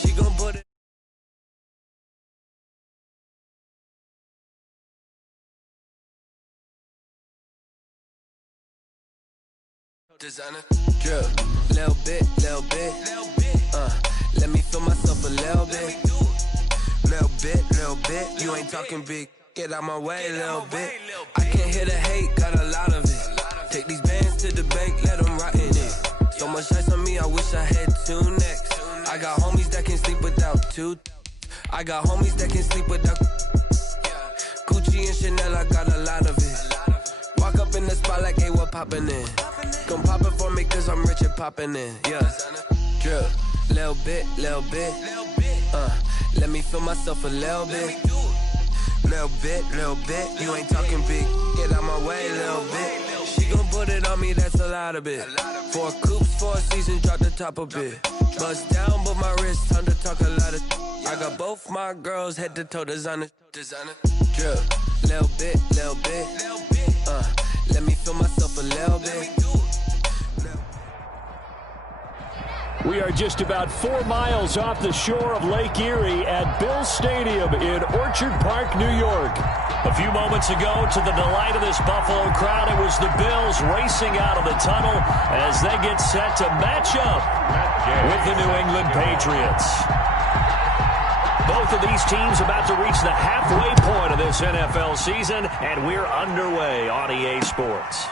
She gon' put it. Designer drip, little bit. Let me feel myself a little bit. Little bit. You ain't talking big. Get out my way, little bit. I can't hear the hate, got a lot of it. Take these bands to the bank, let them rot in it. So much ice on me, I wish I had two necks. I got homies that can sleep without two. I got homies that can sleep without Gucci and Chanel, I got a lot of it. Walk up in the spot like, hey, what poppin' in? Come pop it for me, cause I'm rich and poppin' in. Yeah, drip, little bit. Let me feel myself a little bit. Little bit. You ain't talking big. Get out my way, little bit. She gon' put it on me, that's a lot of it. 4 coupes, 4 seasons, drop the top a bit. Bust down, but my wrist, time to talk a lot of. I got both my girls head to toe designer. Drip, little bit. Let me feel myself a little bit. We are just about 4 miles off the shore of Lake Erie at Bills Stadium in Orchard Park, New York. A few moments ago, to the delight of this Buffalo crowd, it was the Bills racing out of the tunnel as they get set to match up with the New England Patriots. Both of these teams about to reach the halfway point of this NFL season, and we're underway on EA Sports.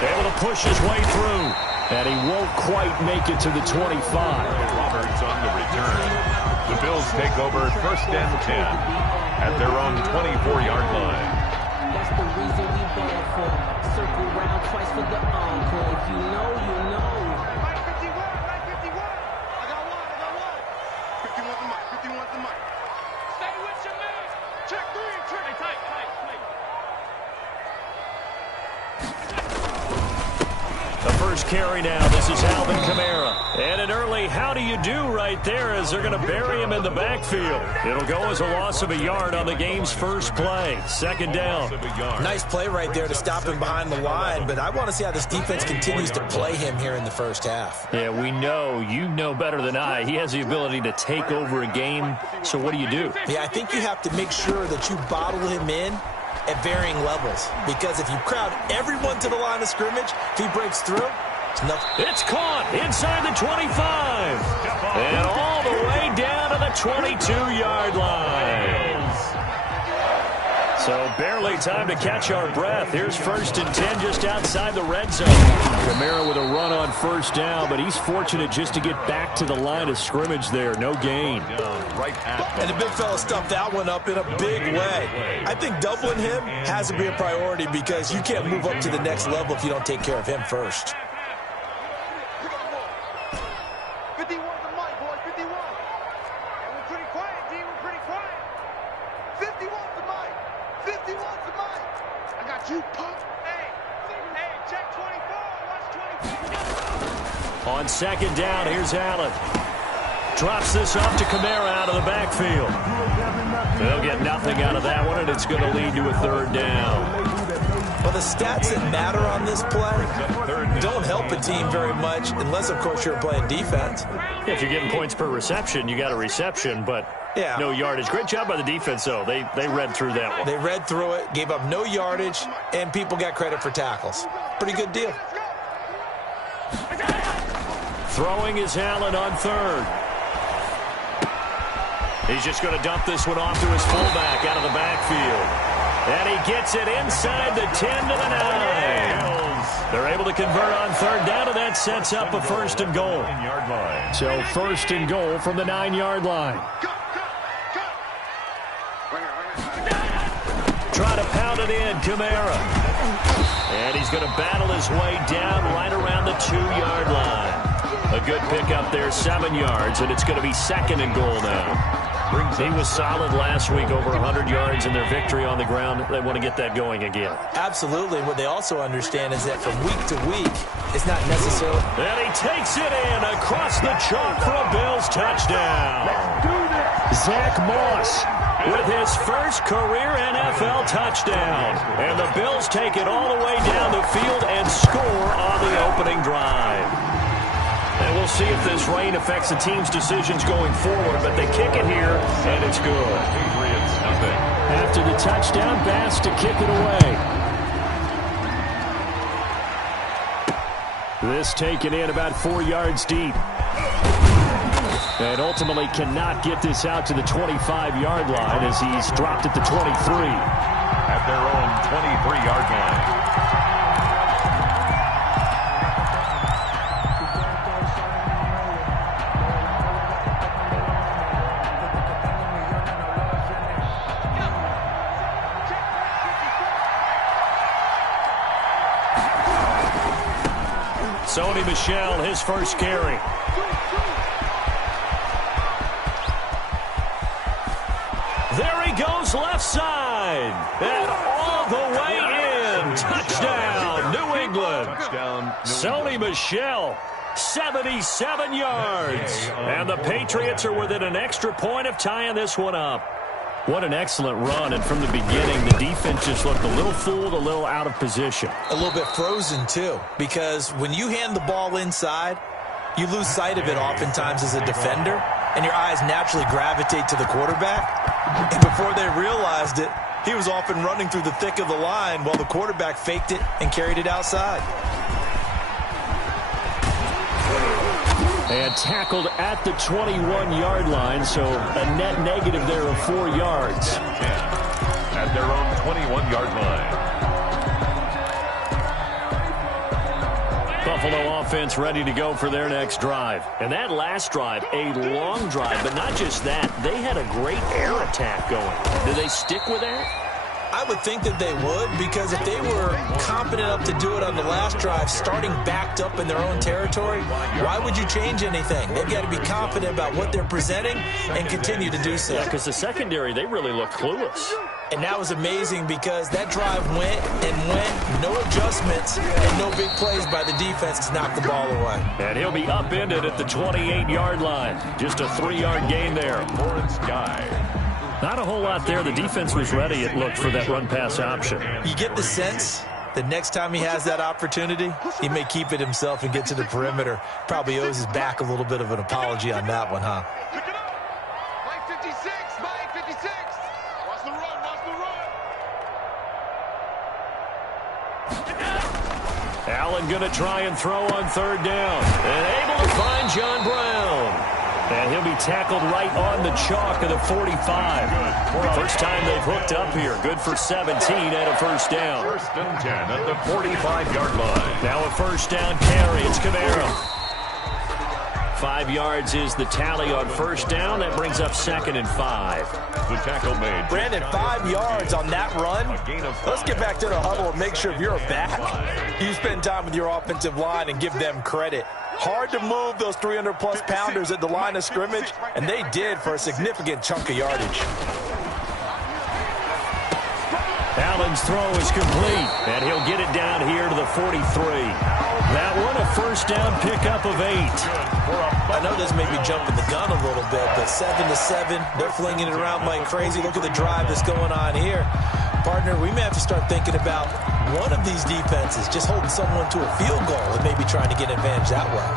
Able to push his way through, and he won't quite make it to the 25. Roberts on the return. The Bills take over 1st and 10 at their own 24-yard line. That's the reason we ball for. Circle round twice for the encore. If you know, you know. Right 51. I got one. 51's the mic. Stay with your man. Check 3. Tight. The first carry now. This is Alvin Kamara. And an early how do you do right there as they're going to bury him in the backfield. It'll go as a loss of a yard on the game's first play. 2nd down. Nice play right there to stop him behind the line, but I want to see how this defense continues to play him here in the first half. Yeah, we know. You know better than I. He has the ability to take over a game. So what do? Yeah, I think you have to make sure that you bottle him in at varying levels, because if you crowd everyone to the line of scrimmage, if he breaks through, it's nothing. It's caught inside the 25 and all the way down to the 22-yard line. So barely time to catch our breath. Here's 1st and 10 just outside the red zone. Kamara with a run on 1st down, but he's fortunate just to get back to the line of scrimmage there. No gain. And the big fella stuffed that one up in a big way. I think doubling him has to be a priority because you can't move up to the next level if you don't take care of him first. 51's the mic, boys. 51. We're pretty quiet, D. We're pretty quiet. 51's the mic. 51's the mic. I got you, punk. Hey, check 24. Watch 24. On 2nd down, here's Allen. Drops this off to Kamara out of the backfield. They'll get nothing out of that one, and it's going to lead to a 3rd down. Well, the stats that matter on this play don't help a team very much unless, of course, you're playing defense. If you're getting points per reception, you got a reception, but no yardage. Great job by the defense, though. They read through that one. They read through it, gave up no yardage, and people got credit for tackles. Pretty good deal. Throwing is Allen on 3rd. He's just going to dump this one off to his fullback out of the backfield. And he gets it inside the 10 to the 9. They're able to convert on 3rd down, and that sets up a 1st and goal. So 1st and goal from the 9-yard line. Try to pound it in, Kamara. And he's going to battle his way down right around the 2-yard line. A good pickup there, 7 yards, and it's going to be 2nd and goal now. He was solid last week, over 100 yards in their victory on the ground. They want to get that going again. Absolutely. What they also understand is that from week to week, it's not necessarily. And he takes it in across the chalk for a Bills touchdown. Zach Moss with his first career NFL touchdown. And the Bills take it all the way down the field and score on the opening drive. see if this rain affects the team's decisions going forward, but they kick it here, and it's good. Patriots, nothing. After the touchdown, Bass to kick it away. This taken in about 4 yards deep. And ultimately cannot get this out to the 25-yard line as he's dropped at the 23. At their own 23-yard line. Sony Michel, his first carry. There he goes, left side. And all the way in. Touchdown, New England. Touchdown, Sony Michel, 77 yards. And the Patriots are within an extra point of tying this one up. What an excellent run, and from the beginning, the defense just looked a little fooled, a little out of position. A little bit frozen, too, because when you hand the ball inside, you lose sight of it oftentimes as a defender, and your eyes naturally gravitate to the quarterback. And before they realized it, he was off and running through the thick of the line while the quarterback faked it and carried it outside. And tackled at the 21-yard line, so a net negative there of 4 yards. At their own 21-yard line. Buffalo offense ready to go for their next drive. And that last drive, a long drive, but not just that. They had a great air attack going. Do they stick with that? I would think that they would, because if they were competent enough to do it on the last drive, starting backed up in their own territory, why would you change anything? They've got to be confident about what they're presenting and continue to do so. Yeah, because the secondary, they really look clueless. And that was amazing because that drive went and went, no adjustments, and no big plays by the defense to knock the ball away. And he'll be upended at the 28-yard line. Just a 3-yard gain there. Lawrence Guy. Not a whole lot there. The defense was ready, it looked, for that run-pass option. You get the sense that next time he has that opportunity, he may keep it himself and get to the perimeter. Probably owes his back a little bit of an apology on that one, huh? Pick it up. Mike 56, Mike 56. Watch the run, watch the run. Allen going to try and throw on third down. And able to find John Brown. And he'll be tackled right on the chalk of the 45. First time they've hooked up here. Good for 17 and a first down. First and 10 at the 45-yard line. Now a first down carry. It's Kamara. 5 yards is the tally on first down. That brings up 2nd and 5. The tackle made. Brandon, 5 yards on that run. Let's get back to the huddle and make sure if you're back, you spend time with your offensive line and give them credit. Hard to move those 300-plus pounders at the line of scrimmage, and they did for a significant chunk of yardage. Allen's throw is complete, and he'll get it down here to the 43. That one a first down pickup of 8. I know this may be jumping the gun a little bit, but 7-7, they're flinging it around like crazy. Look at the drive that's going on here. Partner, we may have to start thinking about one of these defenses just holding someone to a field goal and maybe trying to get an advantage that way.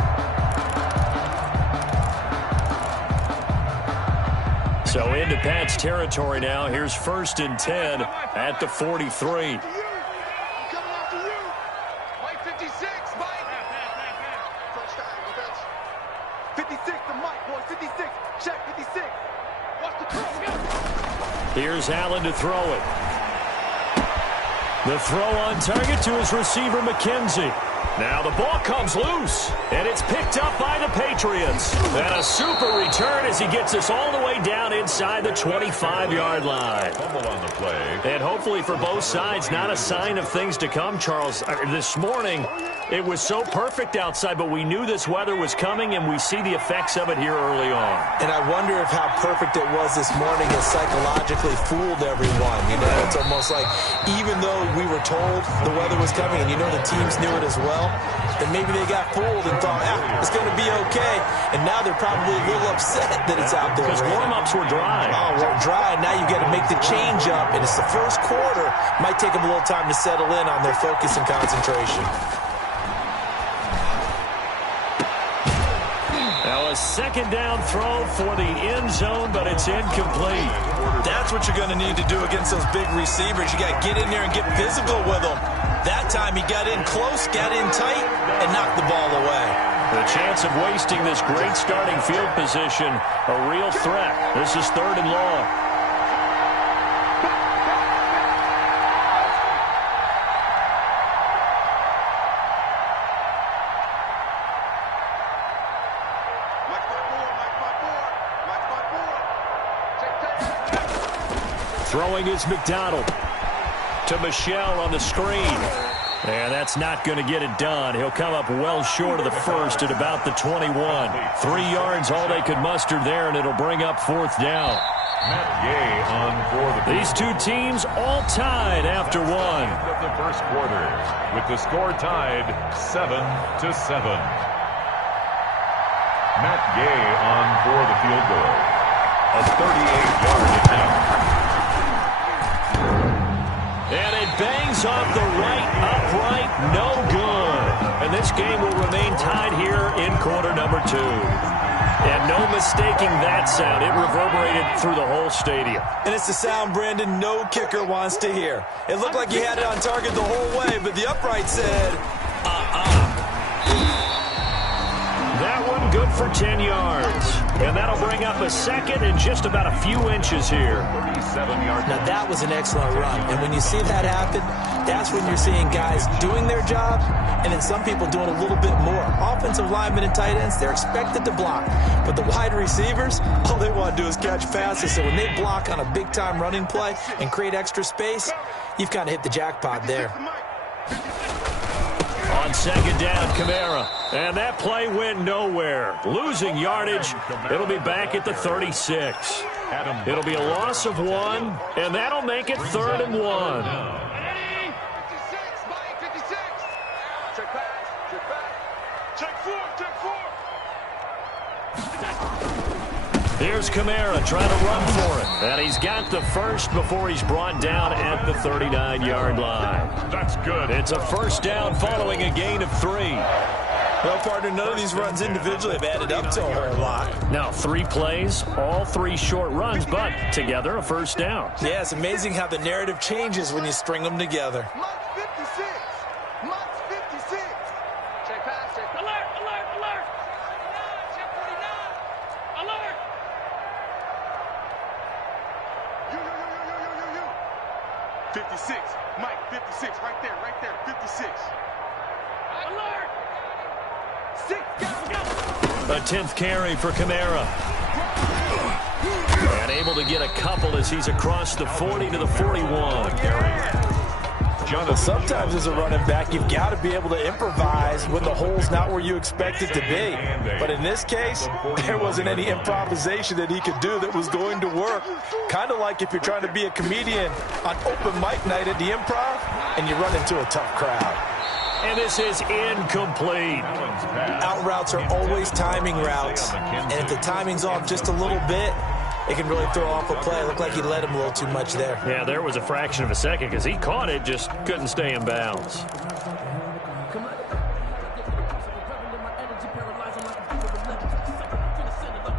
So into Pat's territory now. Here's 1st and 10 at the 43. Coming after you. Mike 56, Mike. Touchdown, defense. 56 to Mike, boys. 56. Check 56. Watch the throw. Here's Allen to throw it. The throw on target to his receiver, McKenzie. Now the ball comes loose, and it's picked up by the Patriots. And a super return as he gets us all the way down inside the 25-yard line. Fumble on the play. And hopefully for both sides, not a sign of things to come, Charles. This morning, it was so perfect outside, but we knew this weather was coming, and we see the effects of it here early on. And I wonder if how perfect it was this morning has psychologically fooled everyone. You know, it's almost like even though we were told the weather was coming, and you know the teams knew it as well, then maybe they got fooled and thought, it's going to be okay. And now they're probably a little upset that it's out there. Because warm-ups were dry. Oh, well, dry. Now you got to make the change up, and it's the first quarter. Might take them a little time to settle in on their focus and concentration. Now a second down throw for the end zone, but it's incomplete. That's what you're going to need to do against those big receivers. You got to get in there and get physical with them. That time he got in close, got in tight, and knocked the ball away. The chance of wasting this great starting field position, a real threat. This is 3rd and long. Throwing is McDonald to Michelle on the screen. And that's not going to get it done. He'll come up well short of the first at about the 21. 3 yards, all they could muster there, and it'll bring up 4th down. These two teams all tied after one. Of the first quarter, with the score tied 7-7. Matt Gay on for the field goal. A 38-yard attempt. And it bangs off the right upright, no good. And this game will remain tied here in quarter number 2. And no mistaking that sound. It reverberated through the whole stadium. And it's the sound Brandon no kicker wants to hear. It looked like he had it on target the whole way, but the upright said, That one good for 10 yards. And that'll bring up a second and just about a few inches here. Now that was an excellent run. And when you see that happen, that's when you're seeing guys doing their job and then some people doing a little bit more. Offensive linemen and tight ends, they're expected to block. But the wide receivers, all they want to do is catch passes. So when they block on a big-time running play and create extra space, you've kind of hit the jackpot there. On second down, Kamara. And that play went nowhere. Losing yardage. It'll be back at the 36. It'll be a loss of 1, and that'll make it 3rd and 1. 56, Mike, 56. Check pass, check back. Check 4, check 4. Here's Kamara trying to run for it. And he's got the first before he's brought down at the 39-yard line. That's good. It's a first down following a gain of 3. Well, partner, none of these runs individually have added up to a whole lot. Now, 3 plays, all 3 short runs, but together a first down. Yeah, it's amazing how the narrative changes when you string them together. Mike's 56. Mike's 56. Check pass, check. Alert, alert, alert. Check 49. Alert. You. 56. Mike, 56. Right there, 56. Alert. 6, go. A 10th carry for Kamara. And able to get a couple as he's across the 40 to the 41. Well, sometimes as a running back, you've got to be able to improvise when the hole's not where you expect it to be. But in this case, there wasn't any improvisation that he could do that was going to work. Kind of like if you're trying to be a comedian on open mic night at the Improv and you run into a tough crowd. And this is incomplete. Out routes are always timing routes. And if the timing's off just a little bit, it can really throw off a play. It looked like he led him a little too much there. Yeah, there was a fraction of a second because he caught it, just couldn't stay in bounds.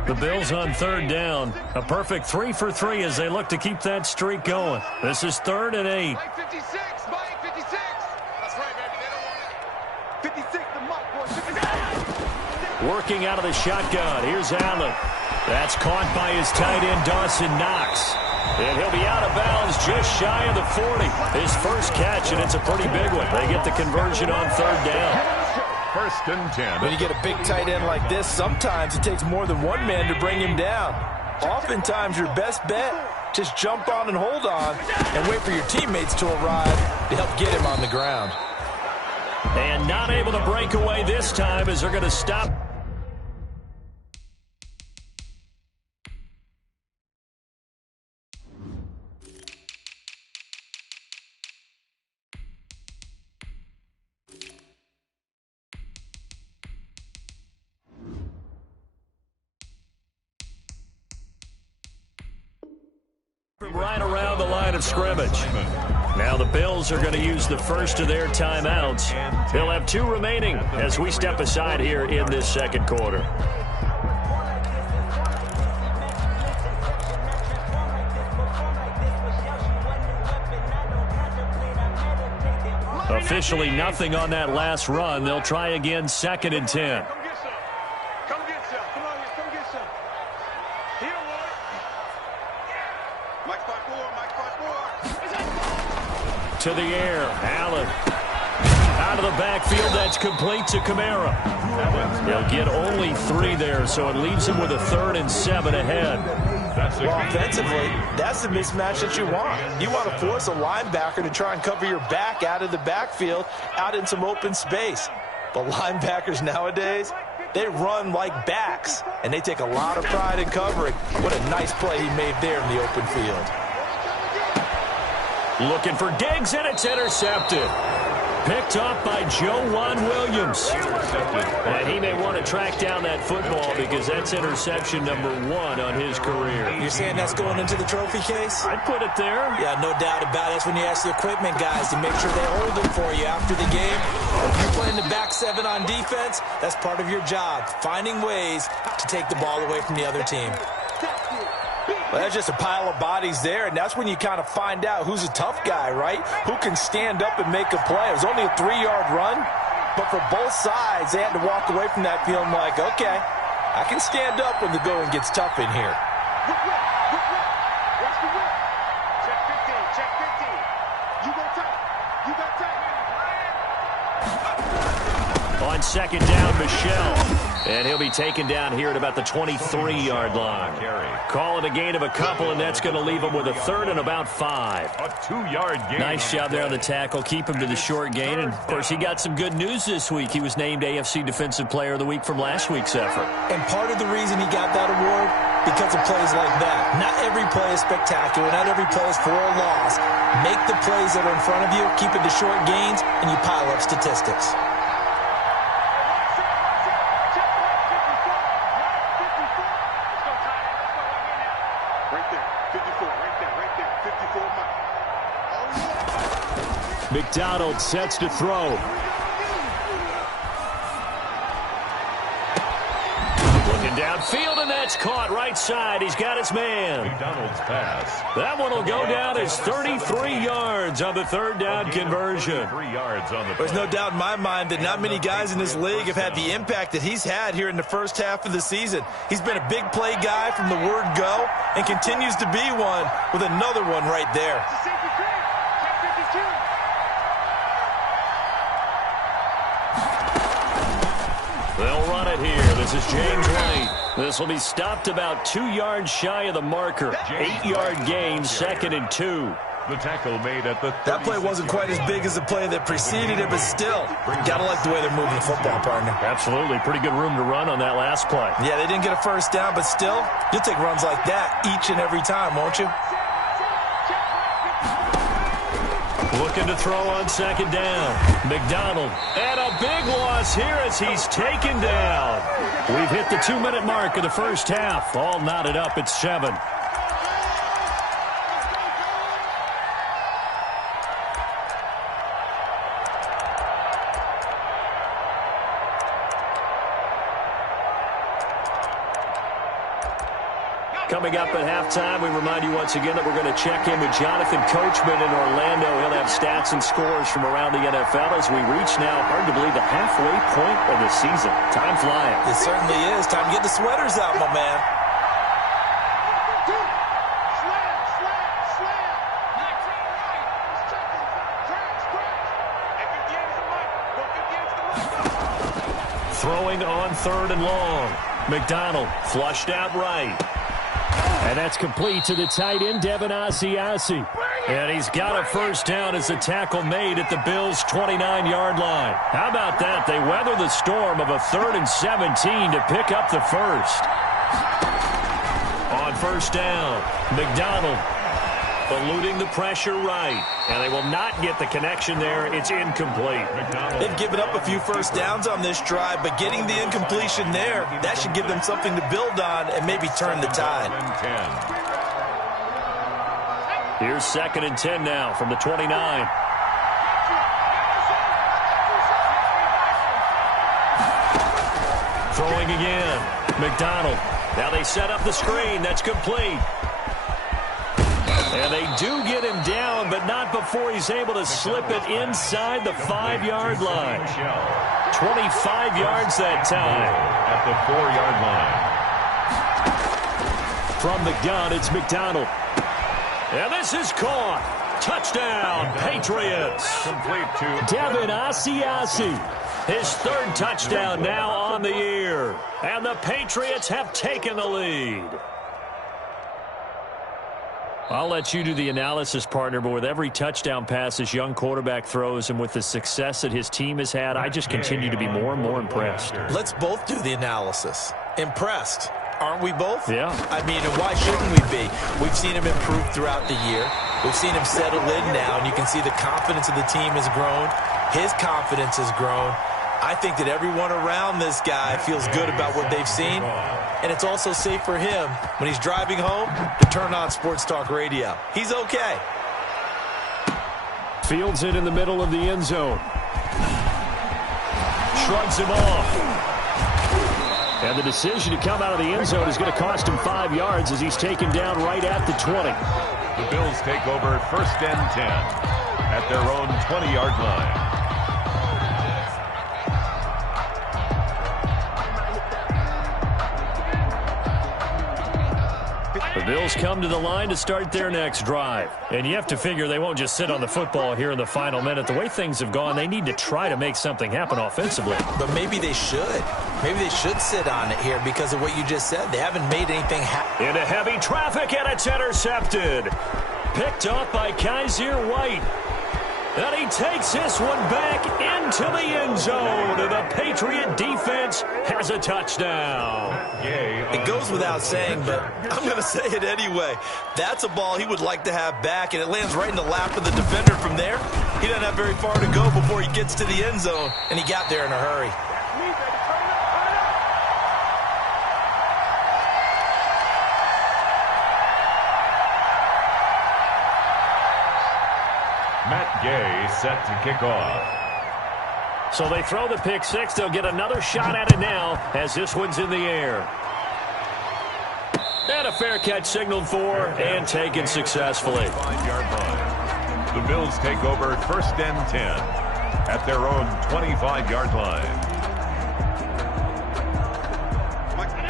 The Bills on 3rd down. A perfect 3 for 3 as they look to keep that streak going. This is 3rd and 8. Mike 56, Mike 56. That's right, baby. They don't want it. 56 to Mike, boy. 56. Working out of the shotgun. Here's Allen. That's caught by his tight end, Dawson Knox. And he'll be out of bounds just shy of the 40. His first catch, and it's a pretty big one. They get the conversion on 3rd down. 1st and 10. When you get a big tight end like this, sometimes it takes more than one man to bring him down. Oftentimes, your best bet, just jump on and hold on and wait for your teammates to arrive to help get him on the ground. And not able to break away this time as they're going to stop. Right around the line of scrimmage. Now the Bills are going to use the first of their timeouts. They'll have 2 remaining as we step aside here in this second quarter. Officially nothing on that last run. They'll try again, 2nd and 10. Come get some. Come get some. Come on here. Come get some. Here, boy. Mike 5-4. Mike 5-4. To the air. Allen. Out of the backfield. That's complete to Kamara. They'll get only 3 there, so it leaves him with a 3rd and 7 ahead. Well, offensively, that's the mismatch that you want. You want to force a linebacker to try and cover your back out of the backfield, out in some open space. But linebackers nowadays, they run like backs, and they take a lot of pride in covering. What a nice play he made there in the open field. Looking for Diggs, and it's intercepted. Picked up by Joejuan Williams. And he may want to track down that football because that's interception number 1 on his career. You're saying that's going into the trophy case? I'd put it there. Yeah, no doubt about it. That's when you ask the equipment guys to make sure they hold it for you after the game. If you're playing the back 7 on defense, that's part of your job, finding ways to take the ball away from the other team. Well, that's just a pile of bodies there, and that's when you kind of find out who's a tough guy, right? Who can stand up and make a play. It was only a 3-yard run, but for both sides, they had to walk away from that feeling like, okay, I can stand up when the going gets tough in here. Watch the whip. Check 15. Check 15. You go tight. You got tight. On 2nd down, Michelle. And he'll be taken down here at about the 23-yard line. Call it a gain of a couple, and that's going to leave him with a 3rd and about 5. A 2-yard gain. Nice job there on the tackle. Keep him to the short gain. And, of course, he got some good news this week. He was named AFC Defensive Player of the Week from last week's effort. And part of the reason he got that award, because of plays like that. Not every play is spectacular. Not every play is for a loss. Make the plays that are in front of you, keep it to short gains, and you pile up statistics. McDonald sets to throw. Looking downfield, and that's caught right side. He's got his man. McDonald's pass. That one will go down as 33 yards on the 3rd down conversion. 3 yards on the play. There's no doubt in my mind that not many guys in this league have had the impact that he's had here in the first half of the season. He's been a big play guy from the word go and continues to be one with another one right there. They'll run it here. This is James White. This will be stopped about 2 yards shy of the marker. 8-yard gain, 2nd and 2. The tackle made at the 36. That play wasn't quite as big as the play that preceded it, but still, got to like the way they're moving the football, partner. Absolutely. Pretty good room to run on that last play. Yeah, they didn't get a 1st down, but still, you'll take runs like that each and every time, won't you? Looking to throw on 2nd down. McDonald. And a big loss here as he's taken down. We've hit the 2-minute mark of the first half. All knotted up at 7. Coming up at halftime, we remind you once again that we're going to check in with Jonathan Coachman in Orlando. He'll have stats and scores from around the NFL as we reach now, hard to believe, the halfway point of the season. Time flying. It certainly is. Time to get the sweaters out, my man. Throwing on 3rd and long. McDonald flushed out right. And that's complete to the tight end, Devin Asiasi. And he's got a 1st down as the tackle made at the Bills' 29-yard line. How about that? They weather the storm of a 3rd and 17 to pick up the 1st. On 1st down, McDonald eluding the pressure right. And they will not get the connection there. It's incomplete. They've given up a few 1st downs on this drive, but getting the incompletion there, that should give them something to build on and maybe turn the tide. Here's 2nd and 10 now from the 29. Throwing again. McDonald. Now they set up the screen. That's complete. And they do get him down, but not before he's able to slip it inside the 5-yard line. 25 yards that time. At the 4-yard line. From the gun, it's McDonald. And this is caught. Touchdown, Patriots. Complete to Devin Asiasi. His 3rd touchdown now on the year. And the Patriots have taken the lead. I'll let you do the analysis, partner, but with every touchdown pass this young quarterback throws and with the success that his team has had, I just continue to be more and more impressed. Let's both do the analysis. Impressed. Aren't we both? Yeah. I mean, and why shouldn't we be? We've seen him improve throughout the year. We've seen him settle in now, and you can see the confidence of the team has grown. His confidence has grown. I think that everyone around this guy feels good about what they've seen, and it's also safe for him when he's driving home to turn on Sports Talk Radio. He's okay. Fields it in the middle of the end zone. Shrugs him off. And the decision to come out of the end zone is going to cost him 5 yards as he's taken down right at the 20. the Bills take over 1st and 10 at their own 20-yard line. The Bills come to the line to start their next drive. And you have to figure they won't just sit on the football here in the final minute. The way things have gone, they need to try to make something happen offensively. But maybe they should. Maybe they should sit on it here because of what you just said. They haven't made anything happen. Into heavy traffic, and it's intercepted. Picked up by Kaiser White. And he takes this one back into the end zone. And the Patriot defense has a touchdown. It goes without saying, but I'm going to say it anyway. That's a ball he would like to have back, and it lands right in the lap of the defender from there. He doesn't have very far to go before he gets to the end zone, and he got there in a hurry. Matt Gay set to kick off. So they throw the pick six. They'll get another shot at it now as this one's in the air. And a fair catch signaled for and taken successfully. 5-yard line. The Bills take over 1st and 10 at their own 25-yard line.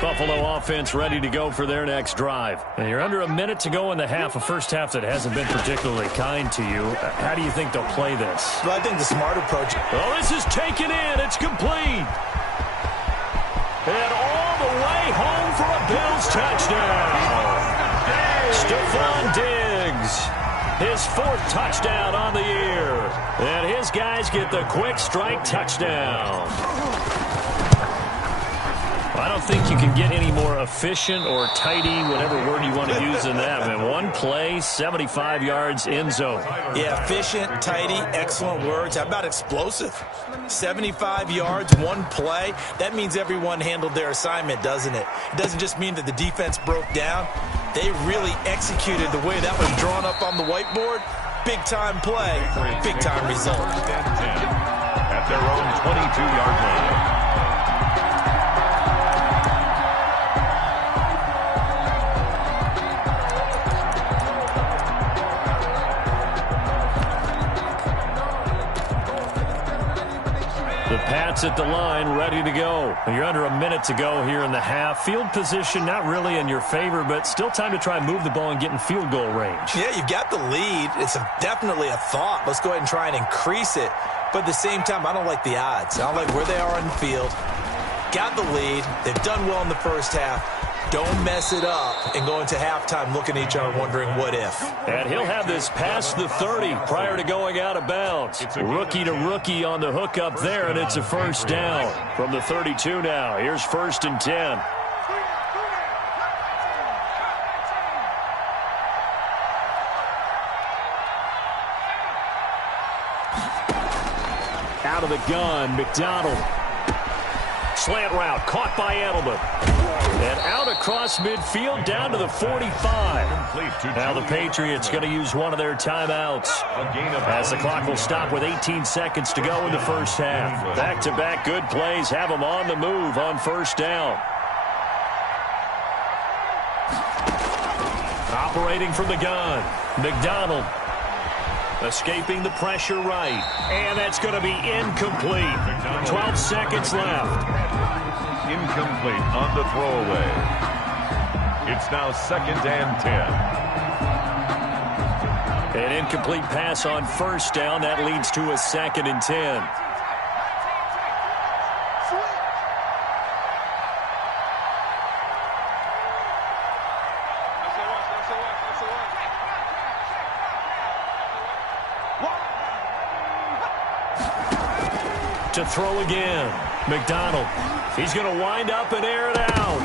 Buffalo offense ready to go for their next drive. And you're under a minute to go in the half, a first half that hasn't been particularly kind to you. How do you think they'll play this? Well, I think the smart approach. Oh, this is taken in. It's complete. And all the way home for a Bills touchdown. Stephon Diggs, his 4th touchdown on the year. And his guys get the quick strike touchdown. I don't think you can get any more efficient or tidy, whatever word you want to use in that. Man, one play, 75 yards, end zone. Yeah, efficient, tidy, excellent words. How about explosive? 75 yards, one play. That means everyone handled their assignment, doesn't it? It doesn't just mean that the defense broke down. They really executed the way that was drawn up on the whiteboard. Big-time play, big-time result. At their own 22-yard line. The Pats at the line, ready to go. You're under a minute to go here in the half. Field position not really in your favor, but still time to try and move the ball and get in field goal range. Yeah, you've got the lead. It's definitely a thought. Let's go ahead and try and increase it. But at the same time, I don't like the odds. I don't like where they are on the field. Got the lead. They've done well in the first half. Don't mess it up and go into halftime looking at each other wondering what if. And he'll have this past the 30 prior to going out of bounds. Rookie to rookie on the hook up there, and it's a first down from the 32 now. Here's 1st and 10. Out of the gun, McDonald. Slant route, caught by Edelman. And out across midfield, down to the 45. Now the Patriots going to use one of their timeouts as the clock will stop with 18 seconds to go in the first half. Back-to-back good plays have them on the move on first down. Operating from the gun. McDonald escaping the pressure right. And that's going to be incomplete. 12 seconds left. Incomplete on the throwaway. It's now 2nd and 10. An incomplete pass on first down. That leads to a 2nd and 10. To throw again. McDonald. He's going to wind up and air it out.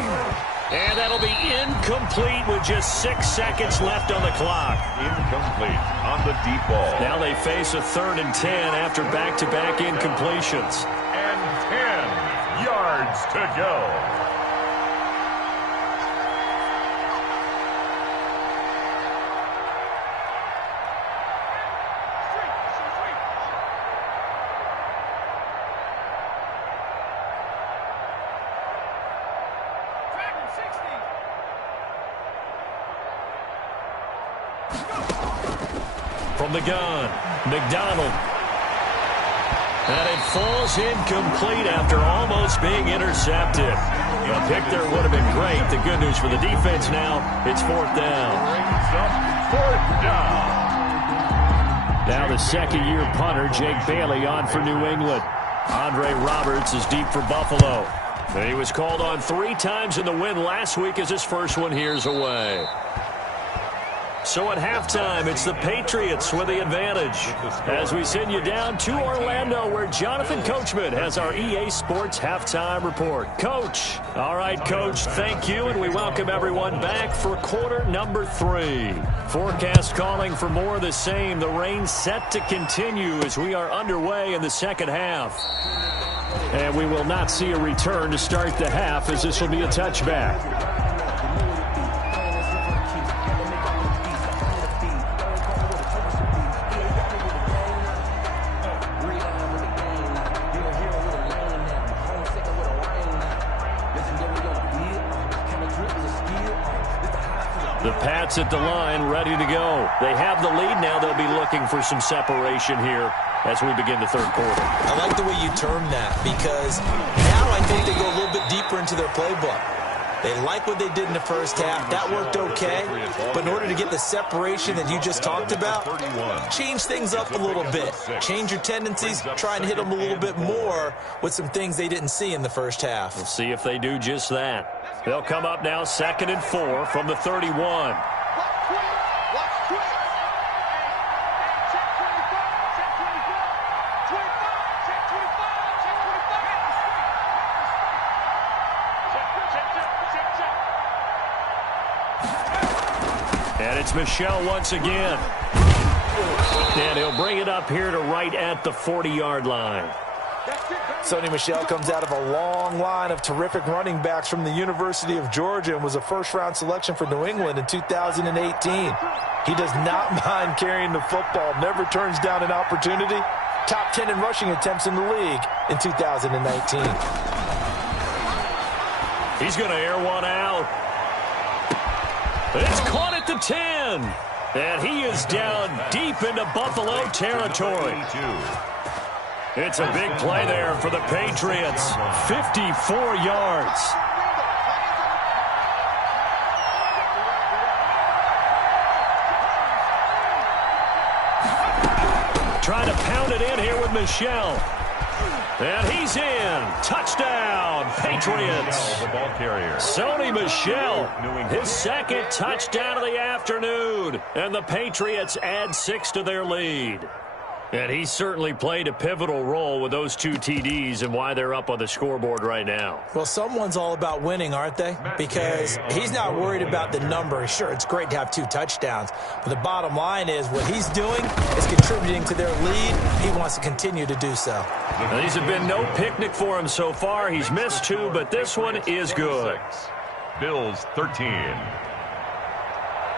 And that'll be incomplete with just 6 seconds left on the clock. Incomplete on the deep ball. Now they face a 3rd and 10 after back-to-back incompletions. And 10 yards to go. From the gun, McDonald. And it falls incomplete after almost being intercepted. A pick there would have been great. The good news for the defense now, it's 4th down. Fourth down. Now the second-year punter, Jake Bailey, on for New England. Andre Roberts is deep for Buffalo. He was called on 3 times in the win last week as his first one here's away. So at halftime, it's the Patriots with the advantage. As we send you down to Orlando, where Jonathan Coachman has our EA Sports halftime report. Coach. All right, Coach, thank you, and we welcome everyone back for quarter number 3. Forecast calling for more of the same. The rain set to continue as we are underway in the second half. And we will not see a return to start the half, as this will be a touchback. The Pats at the line, ready to go. They have the lead now. They'll be looking for some separation here as we begin the third quarter. I like the way you term that, because now I think they go a little bit deeper into their playbook. They like what they did in the first half. That worked okay. But in order to get the separation that you just talked about, change things up a little bit. Change your tendencies. Try and hit them a little bit more with some things they didn't see in the first half. We'll see if they do just that. They'll come up now 2nd and 4 from the 31. And it's Michel once again. And he'll bring it up here to right at the 40-yard line. Sonny Michel comes out of a long line of terrific running backs from the University of Georgia and was a first-round selection for New England in 2018. He does not mind carrying the football, never turns down an opportunity. Top 10 in rushing attempts in the league in 2019. He's going to air one out. It's caught at the 10. And he is down deep into Buffalo territory. It's a big play there for the Patriots. 54 yards. Trying to pound it in here with Michel. And he's in. Touchdown, Patriots. The ball carrier. Sonny Michel, his second touchdown of the afternoon. And the Patriots add 6 to their lead. And he certainly played a pivotal role with those 2 TDs and why they're up on the scoreboard right now. Well, someone's all about winning, aren't they? Because he's not worried about the number. Sure, it's great to have 2 touchdowns. But the bottom line is what he's doing is contributing to their lead. He wants to continue to do so. Now, these have been no picnic for him so far. He's missed 2, but this one is good. Bills 13.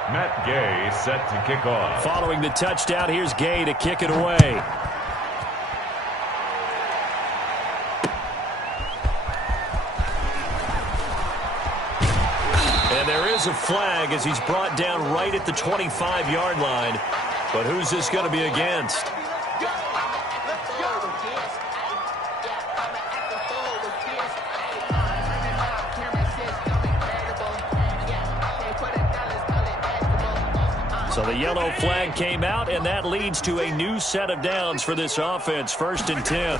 Matt Gay set to kick off. Following the touchdown, here's Gay to kick it away. And there is a flag as he's brought down right at the 25-yard line. But who's this going to be against? So the yellow flag came out, and that leads to a new set of downs for this offense. 1st and 10.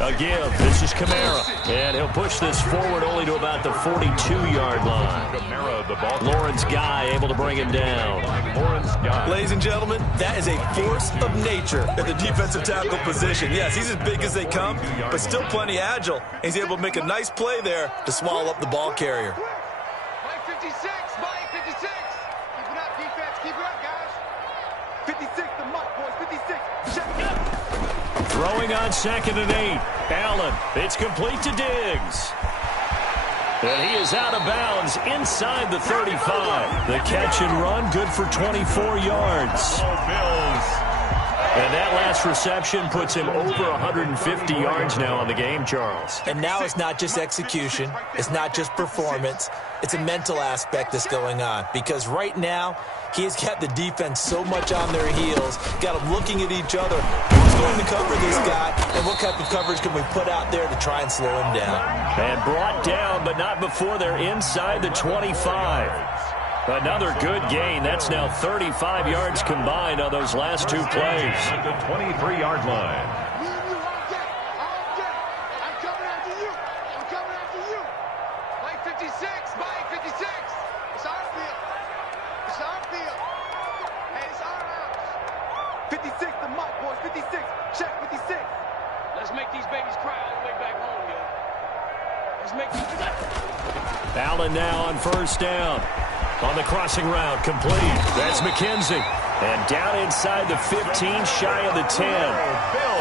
A give. This is Kamara. And he'll push this forward only to about the 42-yard line. Kamara, the ball. Lawrence Guy able to bring him down. Lawrence Guy. Ladies and gentlemen, that is a force of nature at the defensive tackle position. Yes, he's as big as they come, but still plenty agile. He's able to make a nice play there to swallow up the ball carrier. Mike 56, Mike 56. Keep it up, defense. Keep it up, guys. 56 to Mike, boys. 56. Check it out. Throwing on 2nd and 8. Allen. It's complete to Diggs. And he is out of bounds inside the 35. The catch and run good for 24 yards. Bills. And that last reception puts him over 150 yards now on the game, Charles. And now it's not just execution. It's not just performance. It's a mental aspect that's going on. Because right now, he has got the defense so much on their heels, got them looking at each other. Who's going to cover this guy, and what type of coverage can we put out there to try and slow him down? And brought down, but not before they're inside the 25. Another good gain. That's now 35 yards combined on those last 2 plays. At the 23-yard line. Me and you all day. All day. I'm coming after you. I'm coming after you. Mike 56, Mike 56. It's our field. It's our field. Hey, it's our house. 56 to Mike, boys. 56. Check 56. Let's make these babies cry all the way back home, yo. Let's make these... Allen now on 1st down. On the crossing route, complete. That's McKenzie. And down inside the 15, shy of the 10.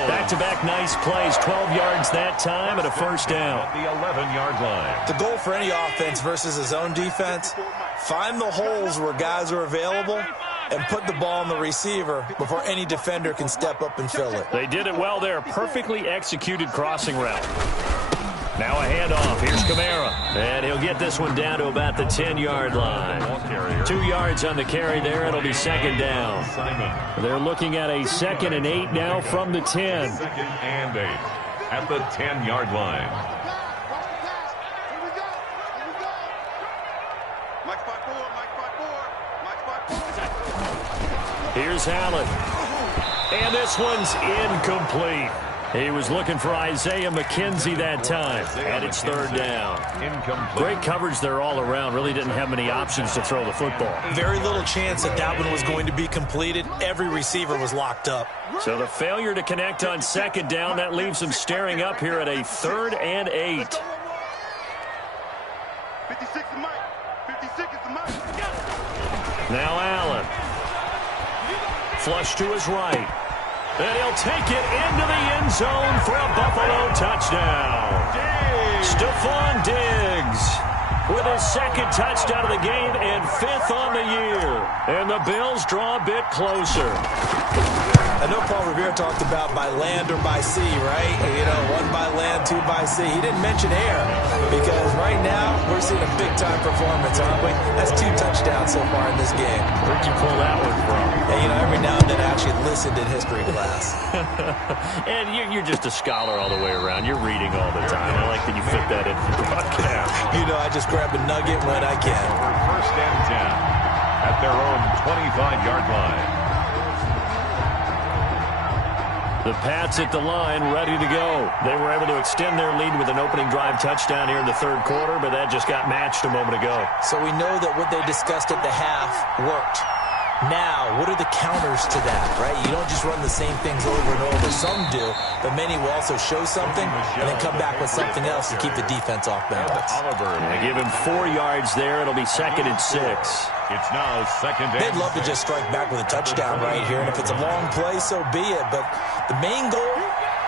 Back-to-back nice plays, 12 yards that time and a 1st down. At the 11-yard line. The goal for any offense versus his own defense, find the holes where guys are available and put the ball on the receiver before any defender can step up and fill it. They did it well there. Perfectly executed crossing route. Now a handoff. Here's Kamara. And he'll get this one down to about the 10-yard line. 2 yards on the carry there. It'll be 2nd down. They're looking at a 2nd and 8 now from the 10. 2nd and 8 at the 10-yard line. Here we go. Here we go. Mike 5-4. Mike 5-4. Mike 5-4. Here's Allen. And this one's incomplete. He was looking for Isaiah McKenzie that time, and it's 3rd down. Incomplete. Great coverage there all around. Really didn't have many options to throw the football. Very little chance that that one was going to be completed. Every receiver was locked up. So the failure to connect on 2nd down, that leaves him staring up here at a 3rd and 8. 56 is Mike. 56 is the Mike. Now Allen. Flush to his right. And he'll take it into the end zone for a Buffalo touchdown. Stephon Diggs with his 2nd touchdown of the game and 5th on the year. And the Bills draw a bit closer. I know Paul Revere talked about by land or by sea, right? You know, 1 by land, 2 by sea. He didn't mention air because right now we're seeing a big-time performance, aren't we? That's 2 touchdowns so far in this game. Where'd you pull that one from? And, you know, every now and then I actually listened in history class. And you're just a scholar all the way around. You're reading all the time. I like that you fit that in for the broadcast. You know, I just grab a nugget when I can. 1st and 10 at their own 25-yard line. The Pats at the line, ready to go. They were able to extend their lead with an opening drive touchdown here in the 3rd quarter, but that just got matched a moment ago. So we know that what they discussed at the half worked. Now, what are the counters to that, right? You don't just run the same things over and over. Some do, but many will also show something and then come back with something else to keep the defense off balance. They give him 4 yards there. It'll be 2nd and 6. It's now 2nd and 6. They'd love to just strike back with a touchdown right here, and if it's a long play, so be it. But the main goal,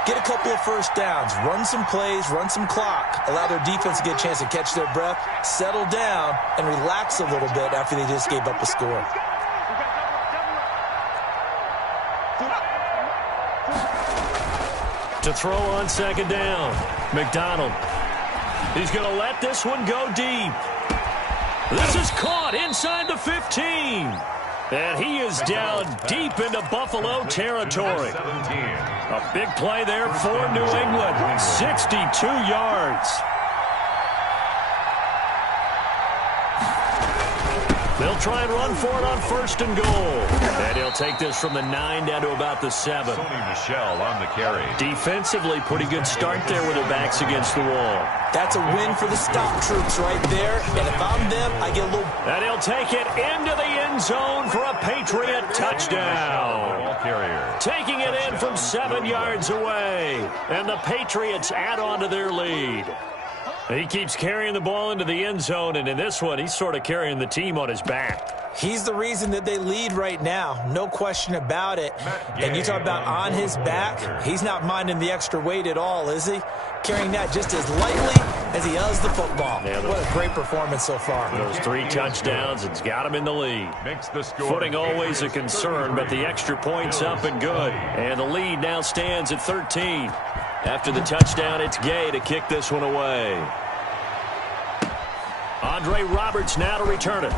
get a couple of 1st downs, run some plays, run some clock, allow their defense to get a chance to catch their breath, settle down, and relax a little bit after they just gave up a score. To throw on 2nd down, McDonald. He's going to let this one go deep. This is caught inside the 15. And he is down deep into Buffalo territory. A big play there for New England. 62 yards. They'll try and run for it on 1st and goal. And he'll take this from the 9 down to about the 7. Sony Michel on the carry. Defensively, pretty good start there with their backs against the wall. That's a win for the stop troops right there. And if I'm them, I get a little... And he'll take it into the end zone for a Patriot touchdown. Ball carrier. Taking it in from 7 yards away. And the Patriots add on to their lead. He keeps carrying the ball into the end zone, and in this one, he's sort of carrying the team on his back. He's the reason that they lead right now. No question about it. And you talk about on his back, he's not minding the extra weight at all, is he? Carrying that just as lightly as he does the football. Yeah, what a great performance so far. Those 3 touchdowns, it's got him in the lead. Makes the score. Footing always a concern, but the extra point's up and good. And the lead now stands at 13. After the touchdown, it's Gay to kick this one away. Andre Roberts now to return it.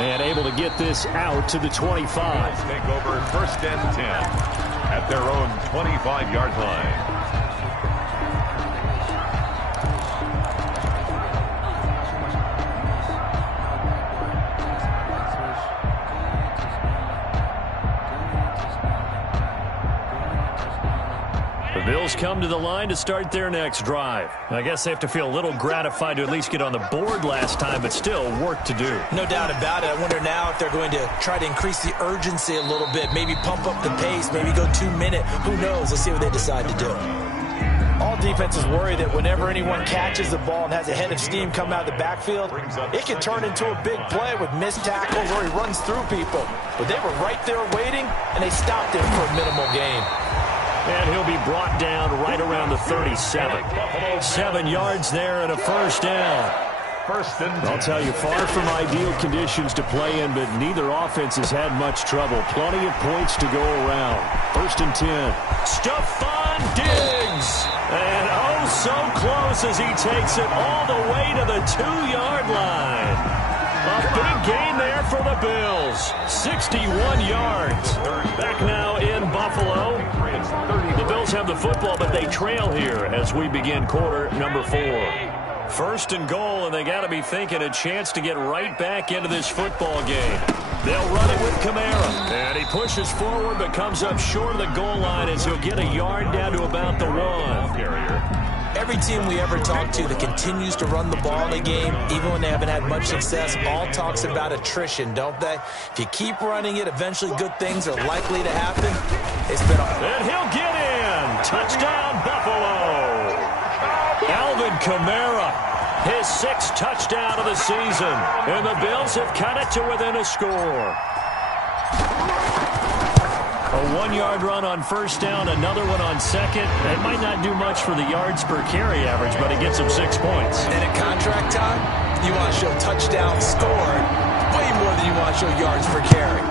And able to get this out to the 25. Take over 1st and 10 at their own 25-yard line. Bills come to the line to start their next drive. I guess they have to feel a little gratified to at least get on the board last time, but still work to do. No doubt about it. I wonder now if they're going to try to increase the urgency a little bit, maybe pump up the pace, maybe go 2-minute. Who knows? Let's see what they decide to do. All defenses worry that whenever anyone catches the ball and has a head of steam come out of the backfield, it can turn into a big play with missed tackles or he runs through people. But they were right there waiting, and they stopped him for a minimal gain. And he'll be brought down right around the 37. 7 yards there and a 1st down. I'll tell you, far from ideal conditions to play in, but neither offense has had much trouble. Plenty of points to go around. 1st and 10. Stephon Diggs. And oh, so close as he takes it all the way to the 2-yard line. A big gain there for the Bills. 61 yards. Back now in Buffalo. The Bills have the football, but they trail here as we begin quarter number 4. 1st and goal, and they got to be thinking a chance to get right back into this football game. They'll run it with Kamara. And he pushes forward, but comes up short of the goal line as he'll get a yard down to about the 1. Every team we ever talk to that continues to run the ball in a game, even when they haven't had much success, all talks about attrition, don't they? If you keep running it, eventually good things are likely to happen. It's been And he'll get in. Touchdown, Buffalo. Alvin Kamara, his 6th touchdown of the season. And the Bills have cut it to within a score. A 1-yard run on 1st down, another one on 2nd. It might not do much for the yards per carry average, but it gets them 6 points. And at contract time, you want to show touchdowns scored way more than you want to show yards per carry.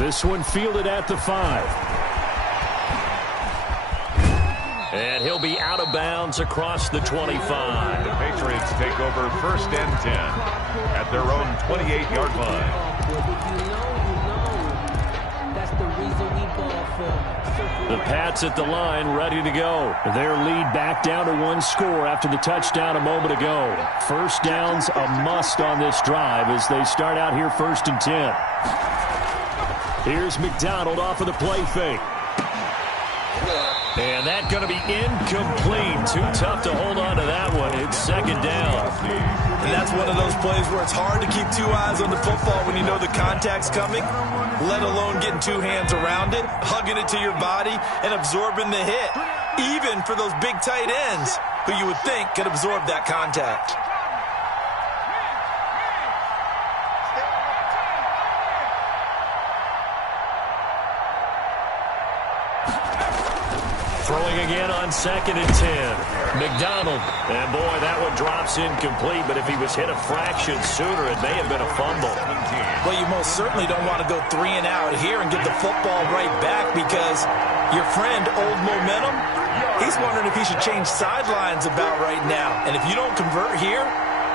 This one fielded at the 5. And he'll be out of bounds across the 25. The Patriots take over 1st and 10 at their own 28-yard line. The Pats at the line, ready to go. Their lead back down to 1 score after the touchdown a moment ago. 1st down's a must on this drive as they start out here 1st and 10. Here's McDonald off of the play fake. And that's going to be incomplete. Too tough to hold on to that one. It's 2nd down. And that's one of those plays where it's hard to keep 2 eyes on the football when you know the contact's coming, let alone getting 2 hands around it, hugging it to your body, and absorbing the hit, even for those big tight ends who you would think could absorb that contact. Throwing again on 2nd and 10. McDonald. And boy, that one drops incomplete, but if he was hit a fraction sooner, it may have been a fumble. Well, you most certainly don't want to go 3 and out here and get the football right back because your friend, Old Momentum, he's He's wondering if he should change sidelines about right now. And if you don't convert here,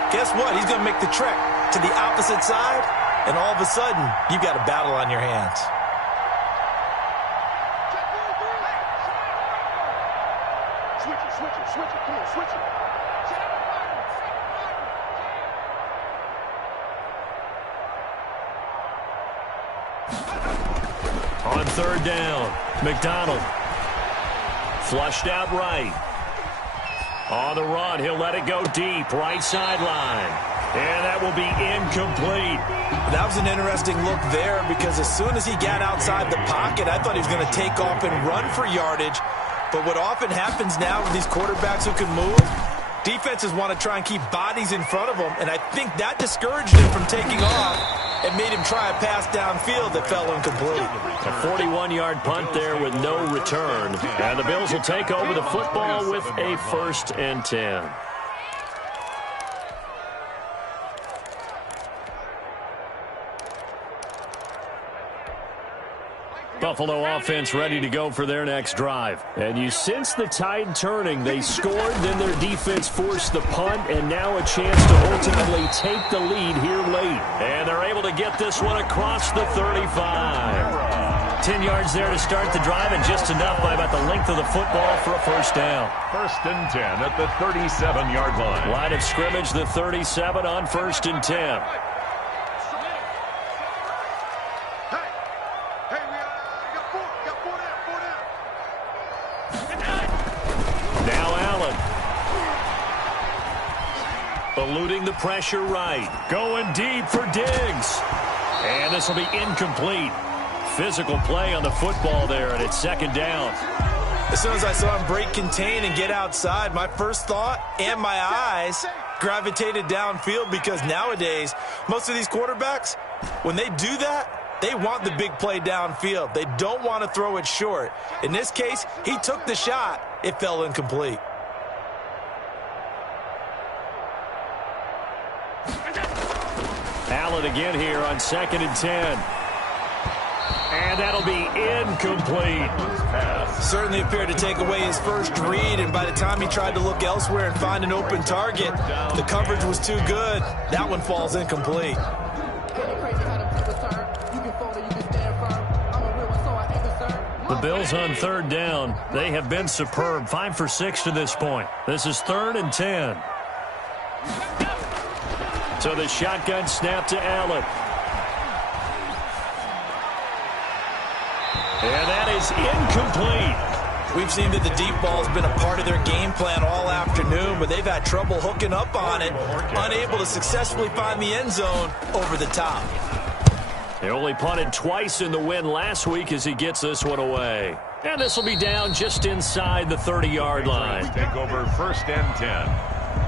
guess what? He's going to make the trek to the opposite side, and all of a sudden, you've got a battle on your hands. Switch it, come on, switch it. On third down, McDonald. Flushed out right. On the run, he'll let it go deep, right sideline. And that will be incomplete. That was an interesting look there because as soon as he got outside the pocket, I thought he was going to take off and run for yardage. But what often happens now with these quarterbacks who can move, defenses want to try and keep bodies in front of them, and I think that discouraged him from taking off and made him try a pass downfield that fell incomplete. A 41-yard punt there with no return. And the Bills will take over the football with a 1st and 10. Buffalo offense ready to go for their next drive. And you sense the tide turning. They scored, then their defense forced the punt, and now a chance to ultimately take the lead here late. And they're able to get this one across the 35. 10 yards there to start the drive, and just enough by about the length of the football for a 1st down. 1st and 10 at the 37-yard line. Line of scrimmage, the 37 on 1st and 10. Eluding the pressure right. Going deep for Diggs. And this will be incomplete. Physical play on the football there, and it's 2nd down. As soon as I saw him break contain and get outside, my first thought and my eyes gravitated downfield because nowadays, most of these quarterbacks, when they do that, they want the big play downfield. They don't want to throw it short. In this case, he took the shot. It fell incomplete. Allen again here on 2nd and 10. And that'll be incomplete. Certainly appeared to take away his first read, and by the time he tried to look elsewhere and find an open target, the coverage was too good. That one falls incomplete. The Bills on 3rd down. They have been superb. 5 for 6 to this point. This is 3rd and 10. So the shotgun snap to Allen. And that is incomplete. We've seen that the deep ball has been a part of their game plan all afternoon, but they've had trouble hooking up on it, unable to successfully find the end zone over the top. They only punted twice in the win last week as he gets this one away. And this will be down just inside the 30-yard line. Take over 1st and 10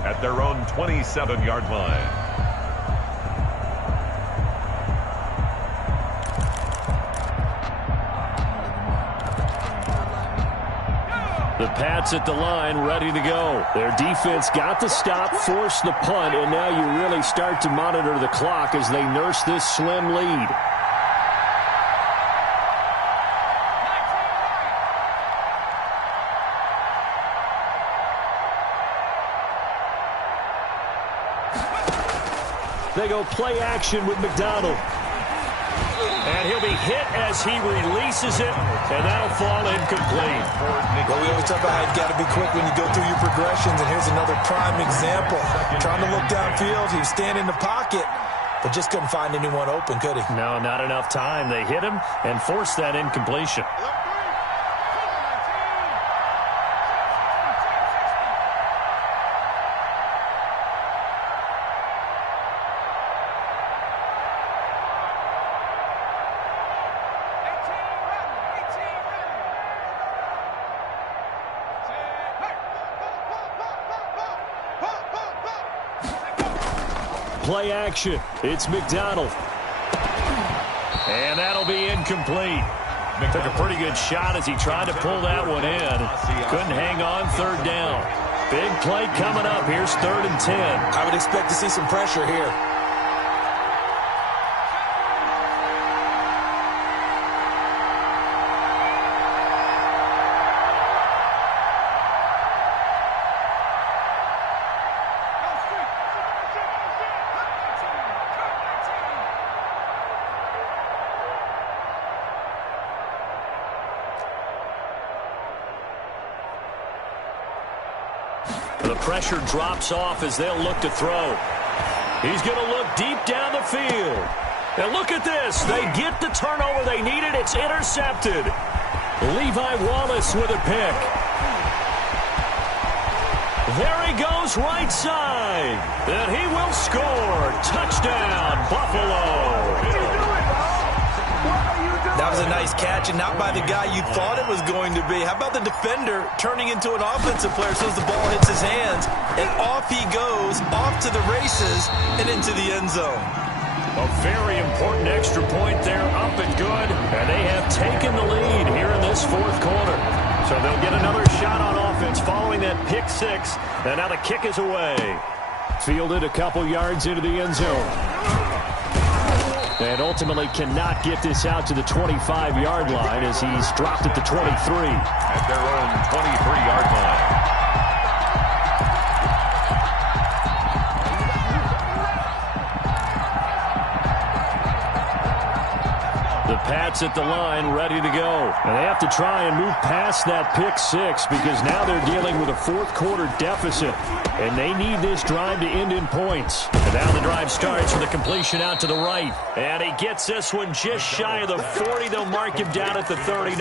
at their own 27-yard line. The Pats at the line, ready to go. Their defense got the stop, forced the punt, and now you really start to monitor the clock as they nurse this slim lead. They go play action with McDonald. And he'll be hit as he releases it, and that'll fall incomplete. Well, we always talk about how you've got to be quick when you go through your progressions, and here's another prime example. Trying to look downfield, he was standing in the pocket, but just couldn't find anyone open, could he? No, not enough time. They hit him and forced that incompletion. Play action. It's McDonald. And that'll be incomplete. Took a pretty good shot as he tried to pull that one in. Couldn't hang on 3rd down. Big play coming up. Here's 3rd and 10. I would expect to see some pressure here. The pressure drops off as they'll look to throw. He's going to look deep down the field. And look at this. They get the turnover they needed. It's intercepted. Levi Wallace with a pick. There he goes right side. And he will score. Touchdown, Buffalo. That was a nice catch, and not by the guy you thought it was going to be. How about the defender turning into an offensive player as soon as the ball hits his hands, and off he goes, off to the races, and into the end zone. A very important extra point there, up and good, and they have taken the lead here in this fourth quarter. So they'll get another shot on offense following that pick six, and now the kick is away. Fielded a couple yards into the end zone. And ultimately cannot get this out to the 25-yard line as he's dropped at the 23. At their own 23-yard line. The Pats at the line ready to go. And they have to try and move past that pick six because now they're dealing with a fourth quarter deficit. And they need this drive to end in points. And now the drive starts with a completion out to the right. And he gets this one just shy of the 40. They'll mark him down at the 39.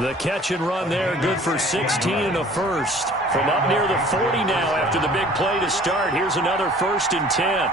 The catch and run there, good for 16 and a first. From up near the 40 now after the big play to start. Here's another 1st and 10.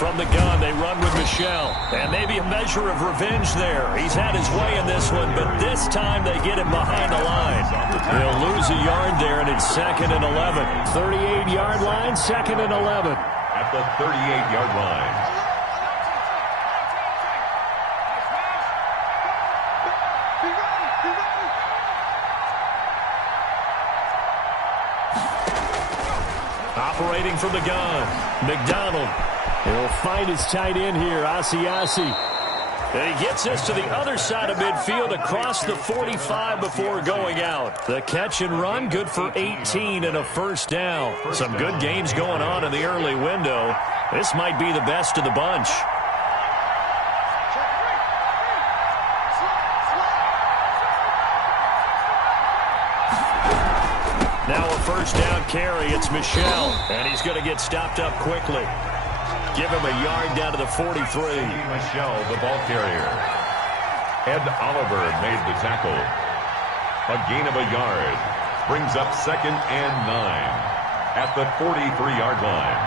From the gun, they run with Michel. And maybe a measure of revenge there. He's had his way in this one, but this time they get him behind the line. They'll lose a yard there, and it's 2nd and 11. 38-yard line, 2nd and 11. At the 38-yard line. Operating from the gun, McDonald. He'll find his tight end here, Asiasi. And he gets this to the other side of midfield across the 45 before going out. The catch and run, good for 18 and a first down. Some good games going on in the early window. This might be the best of the bunch. Now a first down carry. It's Michel, and he's going to get stopped up quickly. Give him a yard down to the 43. Michel, the ball carrier. Ed Oliver made the tackle. A gain of a yard. Brings up 2nd and 9 at the 43-yard line.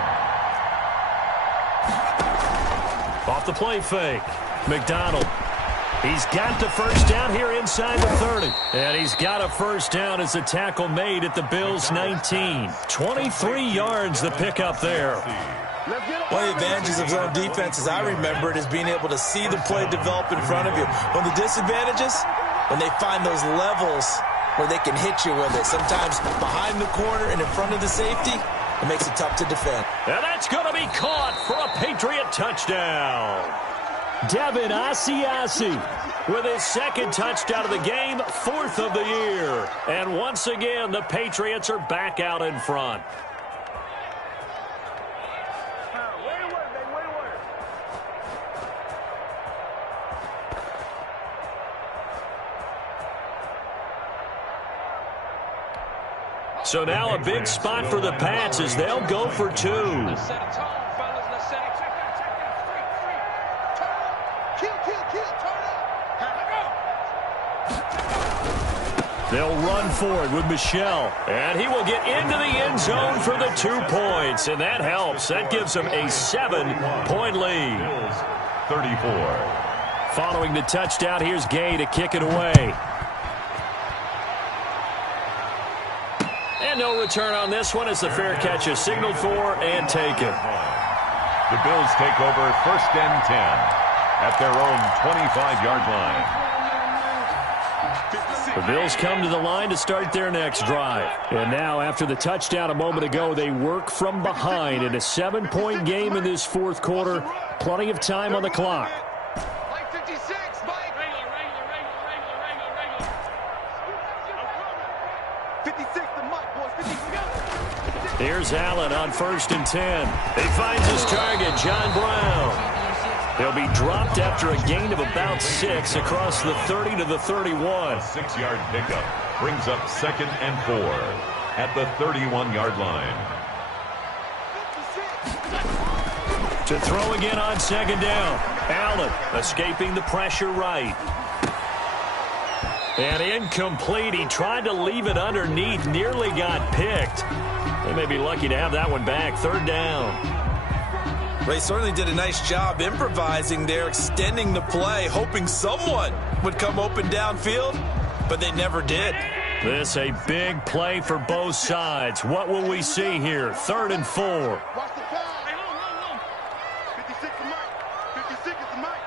Off the play fake. McDonald. He's got the first down here inside the 30. And he's got a first down as the tackle made at the Bills' 19. 23 yards the pickup there. One of the advantages of zone defense, as I remember it, is being able to see the play develop in front of you. One of the disadvantages, when they find those levels where they can hit you with it, sometimes behind the corner and in front of the safety, it makes it tough to defend. And that's going to be caught for a Patriot touchdown. Devin Asiasi with his 2nd touchdown of the game, 4th of the year. And once again, the Patriots are back out in front. So now a big spot for the Pats as they'll go for 2. They'll run for it with Michel. And he will get into the end zone for the 2 points. And that helps. That gives them a 7-point lead. 34. Following the touchdown, here's Gay to kick it away. And no return on this one as the fair catch is signaled for and taken. The Bills take over 1st and 10 at their own 25-yard line. The Bills come to the line to start their next drive. And now, after the touchdown a moment ago, they work from behind in a 7-point game in this fourth quarter. Plenty of time on the clock. Here's Allen on 1st and 10. He finds his target, John Brown. He'll be dropped after a gain of about 6 across the 30 to the 31. A 6-yard pickup brings up 2nd and 4 at the 31-yard line. To throw again on 2nd down. Allen escaping the pressure right. And incomplete. He tried to leave it underneath. Nearly got picked. They may be lucky to have that one back. 3rd down. They certainly did a nice job improvising there, extending the play, hoping someone would come open downfield, but they never did. This a big play for both sides. What will we see here? 3rd and 4. Watch the time. Hey, hold. 56 is Mike. 56 is Mike.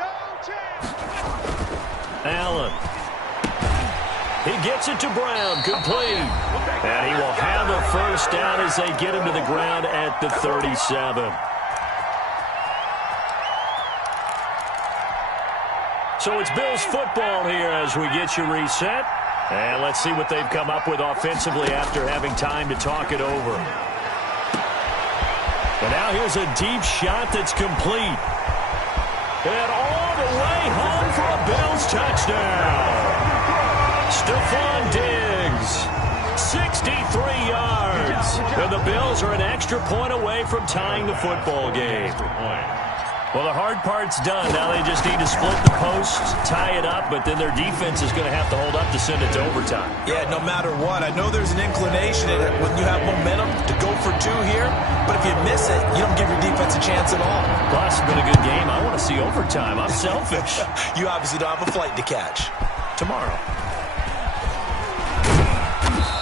No chance. Allen. He gets it to Brown, complete. And he will have a 1st down as they get him to the ground at the 37. So it's Bills football here as we get you reset. And let's see what they've come up with offensively after having time to talk it over. And now here's a deep shot that's complete. And all the way home for a Bills touchdown. Stephon Diggs, 63 yards. And the Bills are an extra point away from tying the football game. Well, the hard part's done. Now they just need to split the posts, tie it up, but then their defense is going to have to hold up to send it to overtime. Yeah, no matter what. I know there's an inclination when you have momentum to go for 2 here, but if you miss it, you don't give your defense a chance at all. Plus, it's been a good game. I want to see overtime. I'm selfish. You obviously don't have a flight to catch. Tomorrow.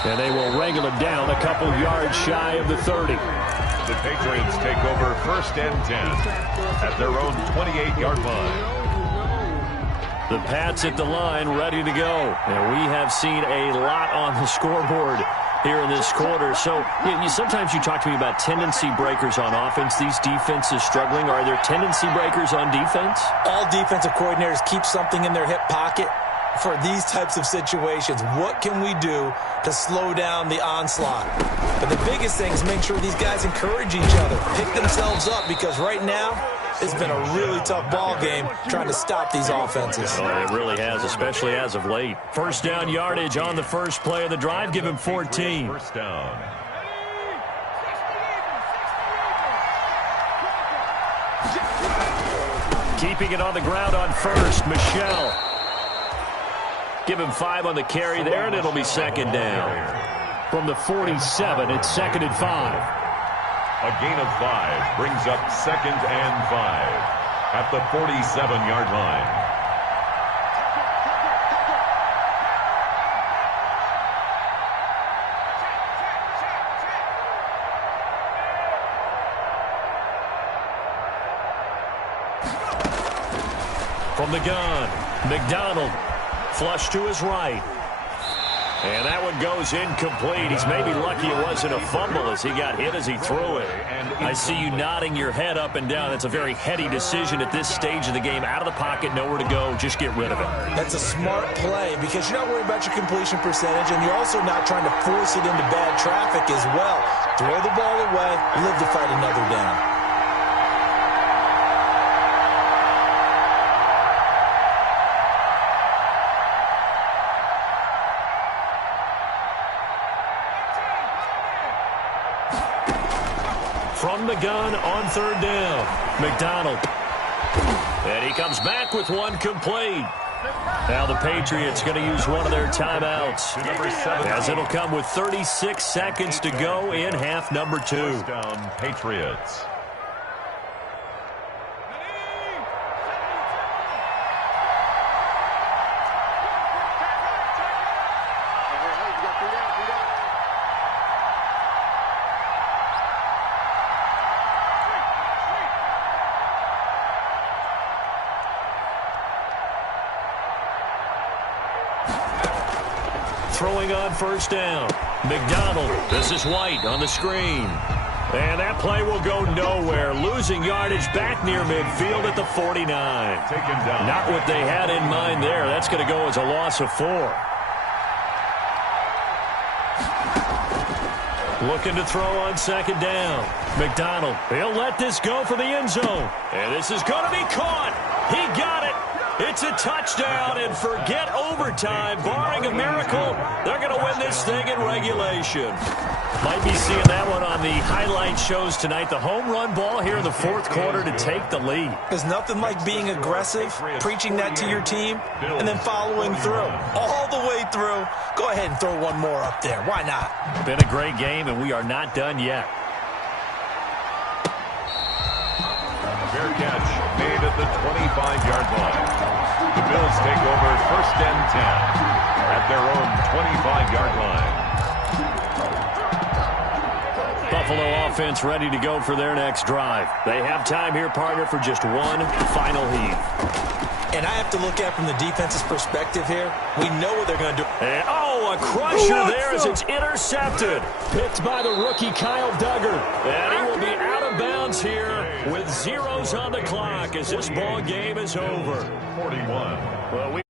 And they will wrangle him down a couple yards shy of the 30. The Patriots take over 1st and 10 at their own 28-yard line. The Pats at the line, ready to go. And we have seen a lot on the scoreboard here in this quarter. So sometimes you talk to me about tendency breakers on offense. These defenses struggling. Are there tendency breakers on defense? All defensive coordinators keep something in their hip pocket for these types of situations. What can we do to slow down the onslaught? But the biggest thing is make sure these guys encourage each other, pick themselves up, because right now it's been a really tough ball game trying to stop these offenses. Oh, it really has, especially as of late. 1st down yardage on the first play of the drive. Give him 14. 1st down. Keeping it on the ground on 1st, Michelle. Give him 5 on the carry there, and it'll be 2nd down. From the 47, it's 2nd and 5. A gain of 5 brings up 2nd and 5 at the 47-yard line. From the gun, McDonald. Flush to his right. And that one goes incomplete. He's maybe lucky it wasn't a fumble as he got hit as he threw it. I see you nodding your head up and down. It's a very heady decision at this stage of the game. Out of the pocket, nowhere to go. Just get rid of it. That's a smart play because you're not worried about your completion percentage, and you're also not trying to force it into bad traffic as well. Throw the ball away, live to fight another down. From the gun on 3rd down, McDonald. And he comes back with one complete. Now the Patriots going to use one of their timeouts, as it'll come with 36 seconds to go in half number 2. 1st down, Patriots. Throwing on 1st down. McDonald. This is White on the screen. And that play will go nowhere. Losing yardage back near midfield at the 49. Taken down. Not what they had in mind there. That's going to go as a loss of 4. Looking to throw on second down. McDonald, he'll let this go for the end zone. And this is going to be caught. He got it. It's a touchdown, and forget overtime. Barring a miracle, they're going to win this thing in regulation. Might be seeing that one on the highlight shows tonight. The home run ball here in the fourth quarter to take the lead. There's nothing like being aggressive, preaching that to your team, and then following through. All the way through. Go ahead and throw one more up there. Why not? Been a great game, and we are not done yet. Fair catch made at the 25-yard line. The Bills take over first and 10 at their own 25-yard line. Buffalo offense ready to go for their next drive. They have time here, partner, for just one final heave. And I have to look at from the defense's perspective here. We know what they're going to do. And, a crusher there as it's intercepted. Picked by the rookie Kyle Duggar. And he will be out of bounds here with zeros on the clock as this ball game is over. 41. Well,